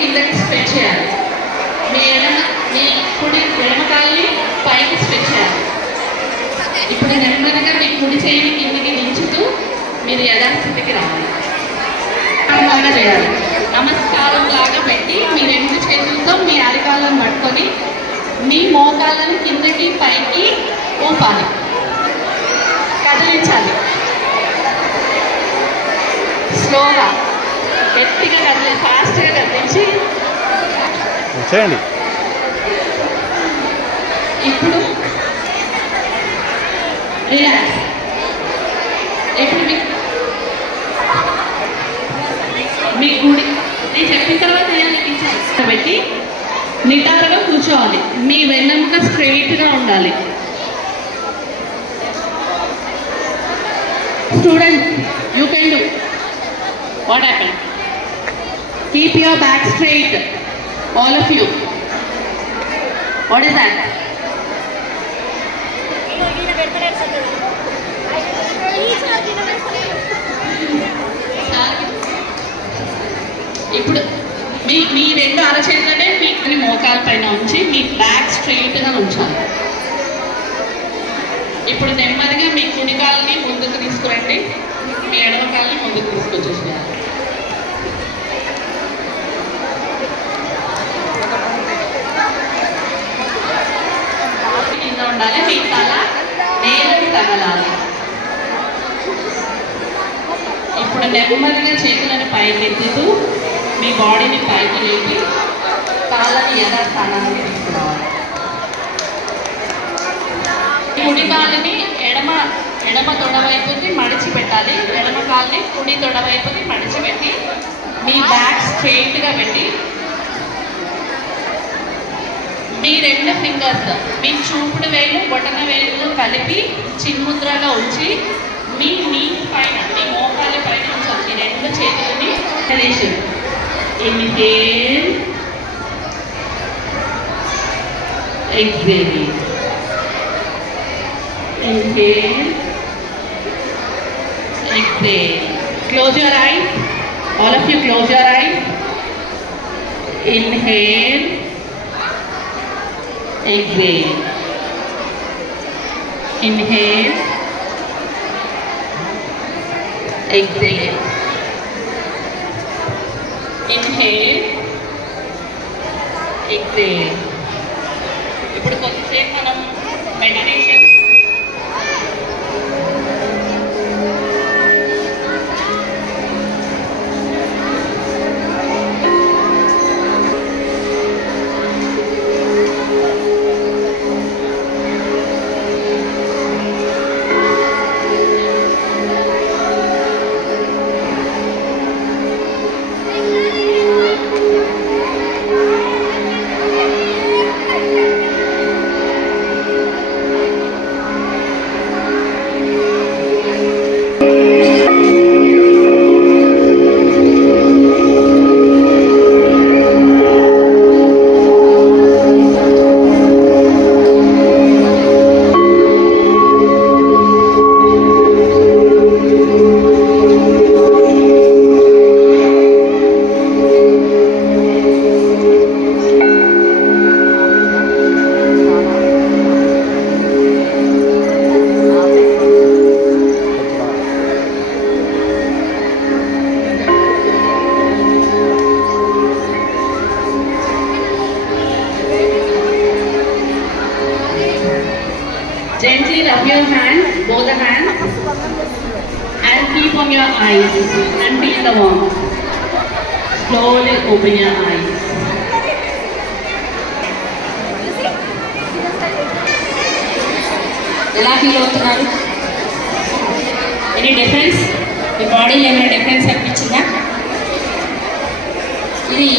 కిందకి స్ట్రెచ్ చేయాలి. మీ కుడి ఎడమ కాల్ని పైకి స్ట్రెచ్ చేయాలి. ఇప్పుడు నెమ్మదిగా మీ కుడి చేయిని కిందికి దించుతూ మీరు యథాస్థితికి రావాలి. లాగా చేయాలి. నమస్కారం లాగా పెట్టి మీ 2 చేతులతో మీ అరికాళ్ళను పట్టుకొని మీ మోకాళ్ళను కిందకి పైకి ఊపాలి, కదిలించాలి. స్లోగా గట్టిగా కదిలి ఫాస్ట్గా కదిలించి చేయండి. ఇప్పుడు రిలాక్స్. ఇప్పుడు మీ గుడి నేను చెప్పిన తర్వాత పెట్టి నిటారుగా కూర్చోవాలి. మీ వెన్నెముక స్ట్రెయిట్గా ఉండాలి. Student, you can do. What happen? Keep your back straight, all of you. What is that? ఇప్పుడు మీ 2 అరచేతులనే మీ మోకాల పైన ఉంచి మీ బ్యాక్ స్ట్రెయిట్గా ఉంచాలి. ఇప్పుడు నెమ్మదిగా మీ కుడి కాల్ని ముందుకు తీసుకురండి, మీ ఎడమ కాల్ని ముందుకు తీసుకొచ్చేసేయాలి. కింద ఉండాలి. మీ తల నేలకు తగలాలి. ఇప్పుడు నెమ్మదిగా చేతులను పైకి ఎత్తుతూ మీ బాడీని పైకి లేపి కాళ్ళని యథాస్థానానికి తీసుకురావాలి. కుడి కాళ్ళని ఎడమ తొడవైపుకి మడిచి పెట్టాలి. ఎడమ కాళ్ళని కుడి తొడవైపుకి మడిచి పెట్టి మీ బ్యాక్ స్ట్రెయిట్గా పెట్టి మీ 2 ఫింగర్స్ మీ చూపుడు వేలు బొటన వేలు కలిపి చిన్ముద్రగా ఉంచి మీ పైన మీ మోకాళ్ళ పైన ఉంచాలి. మీ 2 చేతులని inhale, exhale, inhale, exhale. Close your eyes. All of you close your eyes. Inhale, exhale. Inhale, exhale. Inhale, exhale. ఇప్పుడు కొంచెంసేపు మనం meditation gently rub your hands, both the hands, and keep on your eyes and feel the warmth. Slowly open your eyes. ఎలా feel అవుతున్నారు? Any difference? మీ బాడీలో ఏమైనా difference అనిపించిందా? ఇది